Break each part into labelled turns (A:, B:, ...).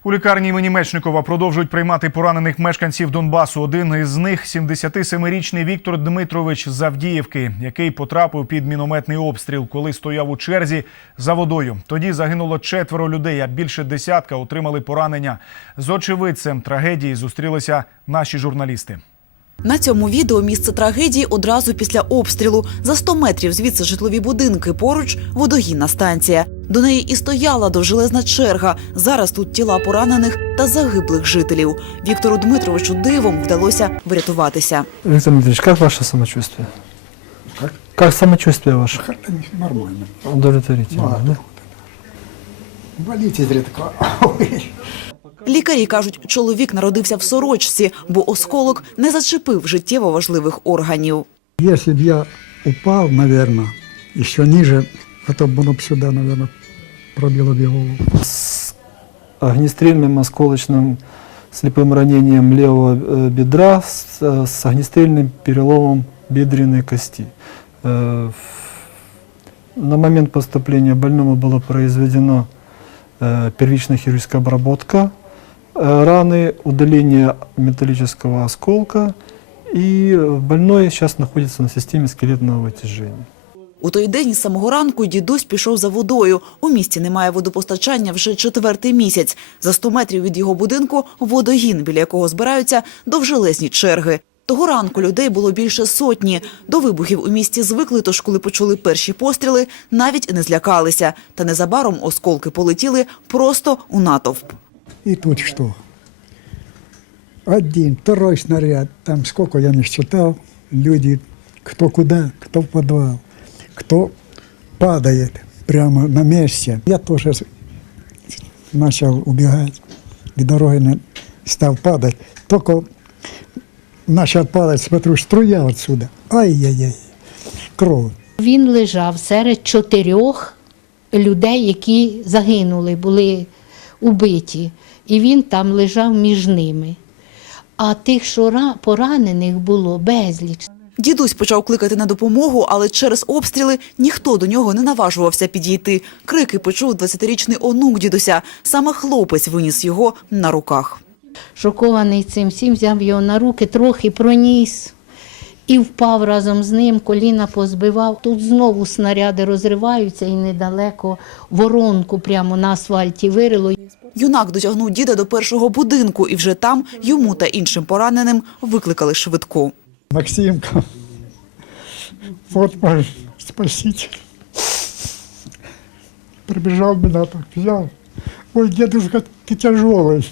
A: У лікарні імені Мечникова продовжують приймати поранених мешканців Донбасу. Один із них – 77-річний Віктор Дмитрович з Авдіївки, який потрапив під мінометний обстріл, коли стояв у черзі за водою. Тоді загинуло 4 людей, а більше десятка отримали поранення. З очевидцем трагедії зустрілися наші журналісти.
B: На цьому відео місце трагедії одразу після обстрілу. За 100 метрів звідси житлові будинки, поруч – водогінна станція. До неї і стояла довжелезна черга. Зараз тут тіла поранених та загиблих жителів. Віктору Дмитровичу дивом вдалося врятуватися.
C: Виктор Дмитрович, как ваше самочувствие? Как самочувствие ваше?
D: Нормально.
C: Удовлетворительно, да?
D: Болить изредка.
B: Лікарі кажуть, чоловік народився в сорочці, бо осколок не зачепив життєво важливих органів.
D: Если бы я упал, наверное, еще ниже, то бы оно сюда, наверное, пробило бы голову.
C: С огнестрельным осколочным слепым ранением левого бедра с огнестрельным переломом бедренной кости. На момент поступления больному было произведено первичная хирургическая обработка раны, удаление металлического осколка, и больной сейчас находится на системе скелетного вытяжения.
B: У той день із самого ранку дідусь пішов за водою. У місті немає водопостачання вже 4-й місяць. За 100 метрів від його будинку – водогін, біля якого збираються довжелезні черги. Того ранку людей було більше сотні. До вибухів у місті звикли, тож коли почули перші постріли, навіть не злякалися. Та незабаром осколки полетіли просто у натовп.
D: И тут что? Один, второй снаряд. Там сколько я не считал. Люди, кто куда, кто в подвал, кто падает прямо на месте. Я тоже начал убегать. И дороги стал падать. Только начал падать, смотрю, струя отсюда. Ай-яй-яй, кров.
E: Він лежав серед 4 людей, які загинули, були убиті. І він там лежав між ними. А тих, що поранених, було безліч.
B: Дідусь почав кликати на допомогу, але через обстріли ніхто до нього не наважувався підійти. Крики почув 20-річний онук дідуся. Саме хлопець виніс його на руках.
E: Шокований цим всім, взяв його на руки, трохи проніс і впав разом з ним, коліна позбивав. Тут знову снаряди розриваються і недалеко воронку прямо на асфальті вирило.
B: Юнак дотягнув діда до першого будинку, і вже там йому та іншим пораненим викликали швидку.
D: Максимка, вот мой спаситель. Прибежал меня, так взял. Ой, дедушка, ты тяжелый.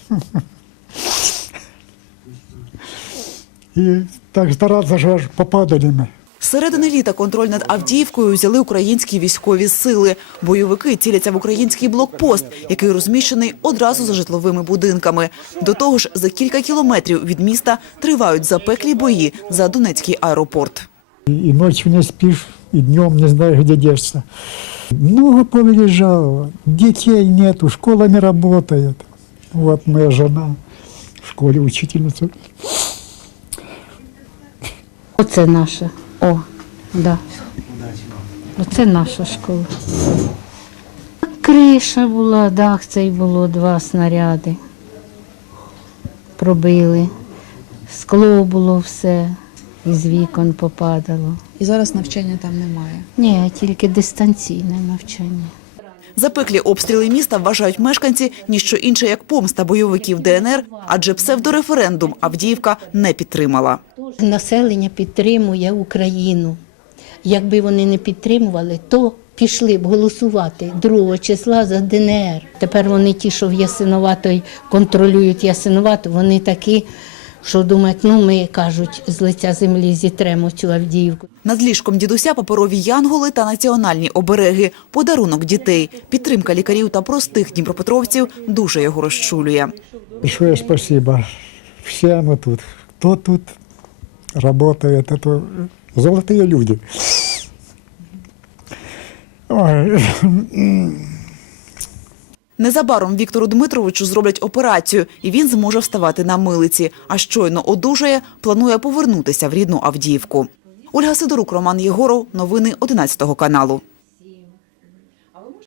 D: И так стараться, что аж попадали мы.
B: З середини літа контроль над Авдіївкою взяли українські військові сили. Бойовики ціляться в український блокпост, який розміщений одразу за житловими будинками. До того ж, за кілька кілометрів від міста тривають запеклі бої за Донецький аеропорт.
D: И ночью не спишь, и днем не знаешь, где деться. Много повыезжало, детей нету, школа не работает. Вот моя жена в школе учительница.
E: Оце наша. О, да. Оце наша школа. Криша була, дах цей було, 2 снаряди. Пробили. Скло було все, із вікон попадало.
B: І зараз навчання там немає.
E: Ні, тільки дистанційне навчання.
B: Запеклі обстріли міста вважають мешканці ніщо інше, як помста бойовиків ДНР, адже псевдореферендум Авдіївка не підтримала.
E: Населення підтримує Україну. Якби вони не підтримували, то пішли б голосувати 2 числа за ДНР. Тепер вони ті, що в Ясинувато контролюють Ясинувато, вони такі, що думають, ми, кажуть, з лиця землі зітремо цю Авдіївку.
B: Над ліжком дідуся паперові янголи та національні обереги. Подарунок дітей. Підтримка лікарів та простих дніпропетровців дуже його розчулює.
D: Большое спасибо всем тут. Кто тут работает, это золотые люди. Ой.
B: Незабаром Віктору Дмитровичу зроблять операцію, і він зможе вставати на милиці. А щойно одужає, планує повернутися в рідну Авдіївку. Ольга Сидорук, Роман Єгоров. Новини 11 каналу.